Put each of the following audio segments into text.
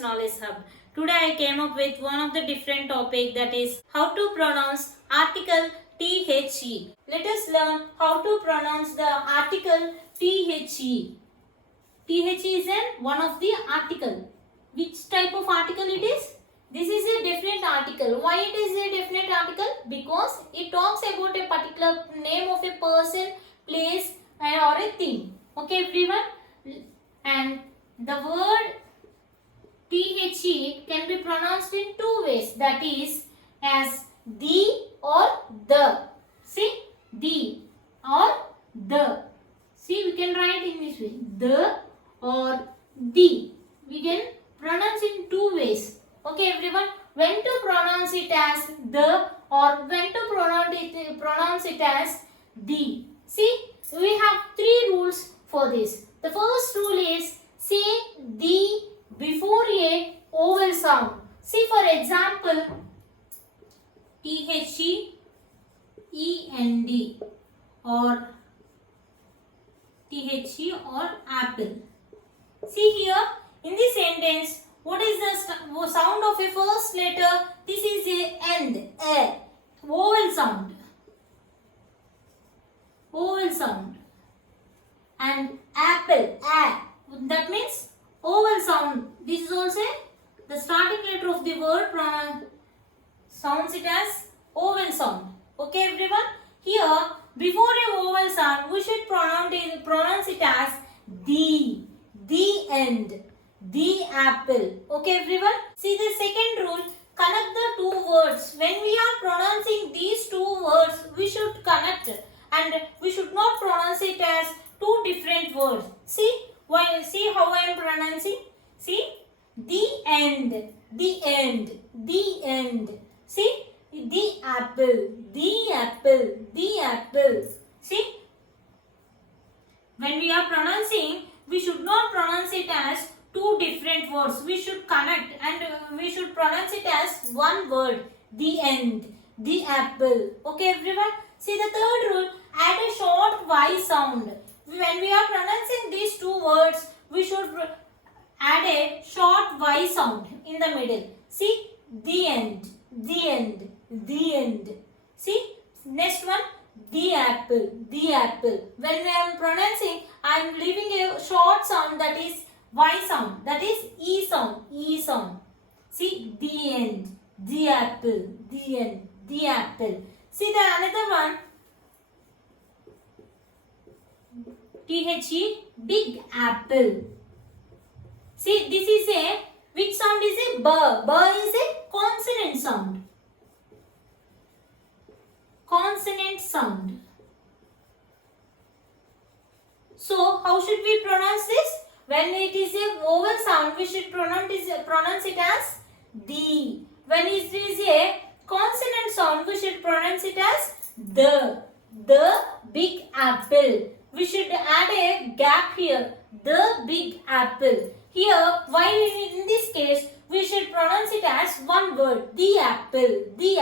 Knowledge Hub. Today I came up with one of the different topic, that is how to pronounce article THE. Let us learn how to pronounce the article THE. THE is one of the article. Which type of article it is? This is a definite article. Why it is a definite article? Because it talks about a particular name of a person, place or a thing. Okay everyone? And the word THE can be pronounced in two ways, that is as the or the. See, the or the. See, we can write in this way, the or the. We can pronounce in two ways. Okay everyone, when to pronounce it as the or when to pronounce it as the. See, we have three rules for this. The first rule is say the before a vowel sound. See, for example, THE, END or THE or apple. See here, in this sentence, what is the sound of a first letter? This is a end, a vowel sound. Vowel sound. And apple, a, that means vowel sound. This is also the starting letter of the word sounds it as vowel sound. Okay everyone? Here, before a vowel sound, we should pronounce it as the end, the apple. Okay everyone? See the second rule, connect the two words. When we are pronouncing these two words, we should connect and we should not pronounce it as two different words. See how I am pronouncing? See, the end, the end, the end. See, the apple, the apple, the apple. See, when we are pronouncing, we should not pronounce it as two different words. We should connect and we should pronounce it as one word, the end, the apple. Okay everyone? See the third rule, add a short Y sound. When we are pronouncing these two words, we should add a short Y sound in the middle. See, the end, the end, the end. See, next one, the apple, the apple. When I am pronouncing, I am leaving a short sound, that is Y sound, that is E sound, E sound. See, the end, the apple, the end, the apple. See the another one, THE, big apple. See, this is a, which sound is a B? B is a consonant sound. Consonant sound. So, how should we pronounce this? When it is a vowel sound, we should pronounce it as the. When it is a consonant sound, we should pronounce it as the big apple. We should add a gap here, the big apple. Here, while in this case, we should pronounce it as one word, the apple, the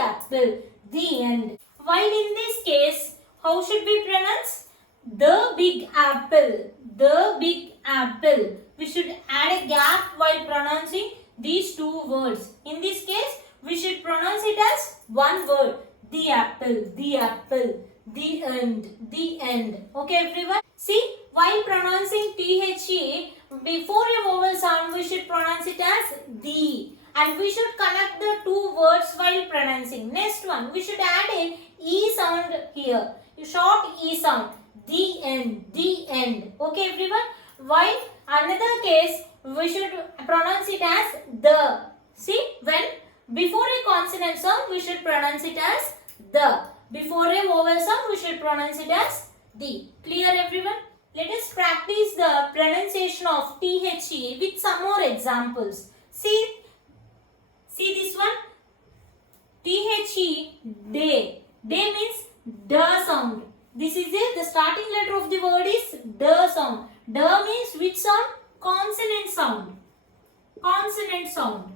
end. While in this case, how should we pronounce? The big apple, the big apple. We should add a gap while pronouncing these two words. In this case, we should pronounce it as one word, the apple, the apple. The end. Okay everyone? See, while pronouncing THE, before a vowel sound, we should pronounce it as the. And we should connect the two words while pronouncing. Next one, we should add a E sound here. A short E sound. The end. Okay everyone? While another case, we should pronounce it as the. See, when before a consonant sound, we should pronounce it as the. Before a vowel sound, we should pronounce it as the. Clear everyone? Let us practice the pronunciation of THE with some more examples. See this one. THE, day. Day means the sound. This is it. The starting letter of the word is the sound. The means which sound? Consonant sound. Consonant sound.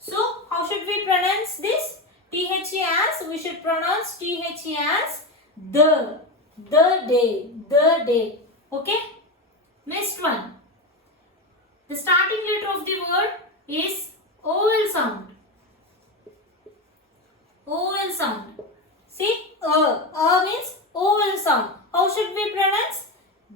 So, how should we pronounce this? THE as, we should pronounce THE as the day. Okay. Next one. The starting letter of the word is vowel sound. Vowel sound. See, means vowel sound. How should we pronounce?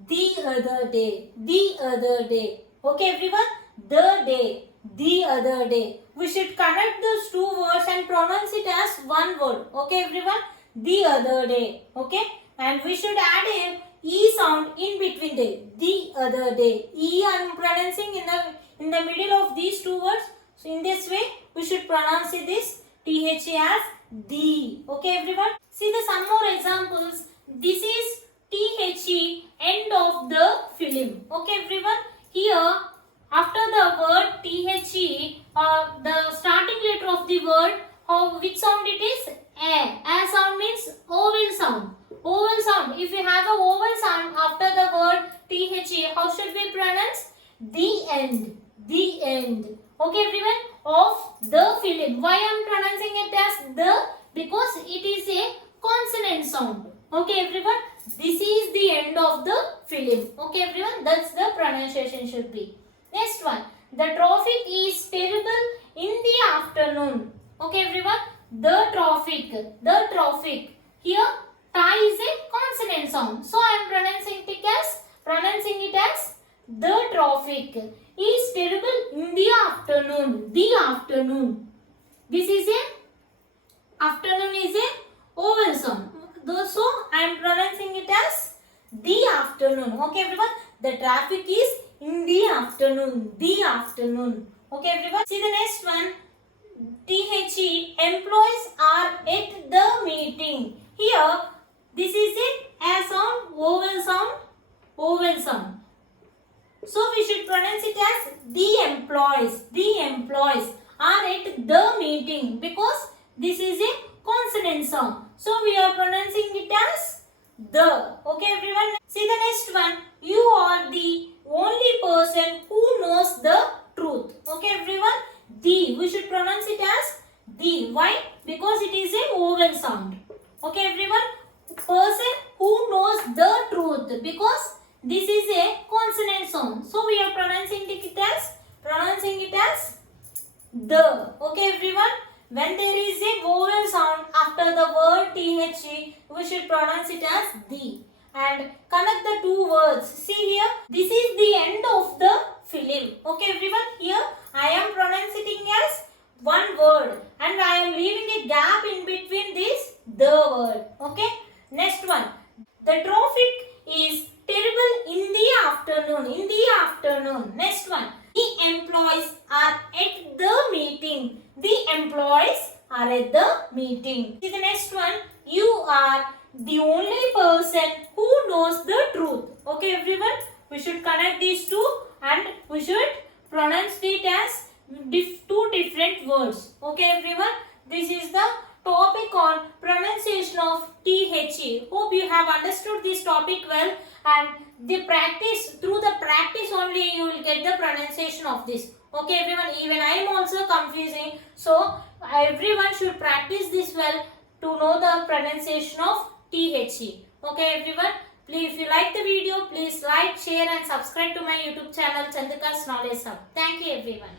The other day. The other day. Okay, everyone? The day. The other day. We should connect those two words and pronounce it as one word. Okay, everyone? The other day. Okay? And we should add a E sound in between day. The other day. E I am pronouncing in the middle of these two words. So in this way, we should pronounce it this THA as the. Okay, everyone? See some more examples. This is THE, end of the film. Okay, everyone? Here, after the word THE, the starting letter of the word, which sound it is? A. A sound means vowel sound. Vowel sound. If you have a vowel sound after the word THE, how should we pronounce? The end. The end. Okay, everyone? Of the film. Why I am pronouncing it as the? Because it is a consonant sound. Okay, everyone? This is the end of the film. Okay, everyone? That's the pronunciation should be. Next one. The traffic is terrible in the afternoon. Okay, everyone? The traffic. The traffic. Here, ta is a consonant sound. So, I am pronouncing it as the traffic is terrible in the afternoon. The afternoon. This is a afternoon is a vowel sound. So I am pronouncing it as the afternoon. Okay, everyone. The traffic is in the afternoon. The afternoon. Okay, everyone. See the next one. THE, employees are at the meeting. Here, this is a sound, vowel sound, vowel sound. So we should pronounce it as the employees. The employees are at the meeting because this is a consonant sound. So we are pronouncing it as the. Okay, everyone. See the next one. You are the only person who knows the truth. Okay, everyone. The. We should pronounce it as the. Why? Because it is a vowel sound. Okay, everyone. Person who knows the truth. Because this is a consonant sound. So we are pronouncing it as the. Okay, everyone. When there is a vowel sound after the word THE, we should pronounce it as the. And connect the two words. See here, this is the end of the film. Okay, everyone. Here I am pronouncing it as one word and I am leaving a gap in between this the word. Okay. Next one. The traffic is terrible in the afternoon. In the afternoon. Next one. The employees are at the meeting. The employees are at the meeting. See the next one. You are the only person who knows the truth. Okay, everyone. We should connect these two and we should pronounce it as two different words. Okay, everyone. This is the topic on pronunciation of THE. Hope you have understood this topic well, and through the practice only you will get the pronunciation of this. Okay, everyone. Even I am also confusing. So everyone should practice this well to know the pronunciation of THE. Okay, everyone. Please, if you like the video, please like, share and subscribe to my YouTube channel Chandrika's Knowledge Hub. Thank you, everyone.